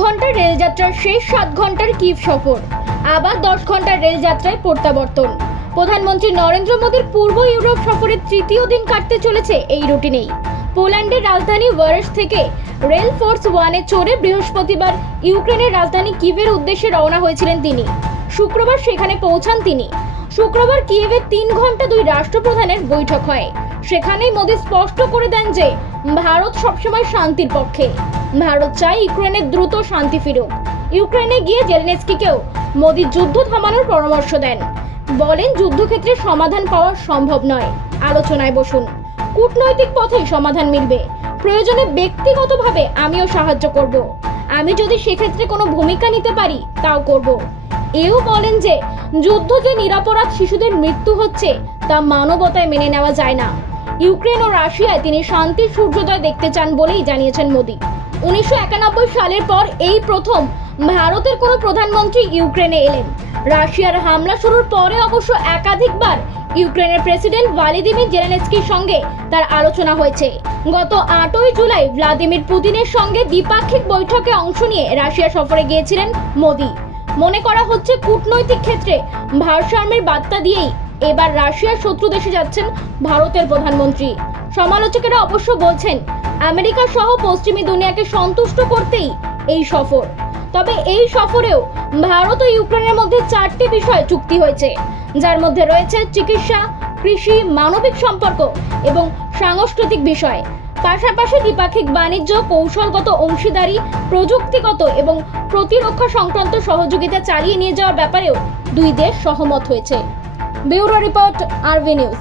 ঘণ্টার রেলযাত্রার শেষ সাত ঘণ্টার কিভ সফর। আবার দশ ঘণ্টার রেলযাত্রায় প্রত্যাবর্তন। প্রধানমন্ত্রী নরেন্দ্র মোদীর পূর্ব ইউরোপ সফরের তৃতীয় দিন কাটতে চলেছে এই রুটিনেই। পোল্যান্ডের রাজধানী ওয়ারেস থেকে রেল ফোর্স ওয়ানে চড়ে বৃহস্পতিবার ইউক্রেনের রাজধানী কিভের উদ্দেশ্যে রওনা হয়েছিলেন তিনি। শুক্রবার সেখানে পৌঁছান তিনি। শুক্রবার কিয়েভে তিন ঘণ্টা দুই রাষ্ট্রপ্রধানের বৈঠক হয়। সেখানেই মোদী স্পষ্ট করে দেন যে, ভারত সবসময় শান্তির পক্ষে। ভারত চায় ইউক্রেনের দ্রুত শান্তি ফিরুক। ইউক্রেনে গিয়ে জেলেনেস্কিকেও মোদী যুদ্ধ থামানোর পরামর্শ দেন। বলেন, যুদ্ধক্ষেত্রে সমাধান পাওয়া সম্ভব নয়। আলোচনায় বসুন। কূটনৈতিক পথেই সমাধান মিলবে। প্রয়োজনে ব্যক্তিগতভাবে আমিও সাহায্য করব। আমি যদি সেক্ষেত্রে কোনো ভূমিকা নিতে পারি, তাও করব। এও বলেন যে যুদ্ধ যে নিরাপরাধ শিশুদের মৃত্যু হচ্ছে, তা মানবতায় মেনে নেওয়া যায় না। ইউক্রেন ও রাশিয়ায় তিনি শান্তির সূর্যোদয় দেখতে চান বলেই জানিয়েছেন মোদী। উনিশশো একানব্বই সালের পর এই প্রথম ভারতের কোনো প্রধানমন্ত্রী ইউক্রেনে এলেন। রাশিয়ার হামলা শুরুর পরে অবশ্য একাধিকবার ইউক্রেনের প্রেসিডেন্ট ভ্লাদিমির জেলেনস্কির সঙ্গে তার আলোচনা হয়েছে। গত আটই জুলাই ভ্লাদিমির পুতিনের সঙ্গে দ্বিপাক্ষিক বৈঠকে অংশ নিয়ে রাশিয়া সফরে গিয়েছিলেন মোদী। মনে করা হচ্ছে কূটনৈতিক ক্ষেত্রে ভারসাম্যের বার্তা দিয়েই এবার রাশিয়ার শত্রু দেশে যাচ্ছেন ভারতের প্রধানমন্ত্রী। সমালোচকেরা অবশ্য বলছেন, আমেরিকা সহ পশ্চিমী দুনিয়াকে সন্তুষ্ট করতেই এই সফর। তবে এই সফরেও ভারত ও ইউক্রেনের মধ্যে চারটি বিষয় চুক্তি হয়েছে, যার মধ্যে রয়েছে চিকিৎসা, কৃষি, মানবিক সম্পর্ক এবং সাংস্কৃতিক বিষয়। পাশাপাশি দ্বিপাক্ষিক বাণিজ্য, কৌশলগত অংশীদারি, প্রযুক্তিগত এবং প্রতিরক্ষা সংক্রান্ত সহযোগিতা চালিয়ে নিয়ে যাওয়ার ব্যাপারেও দুই দেশ সহমত হয়েছে। Bureau report, RV news.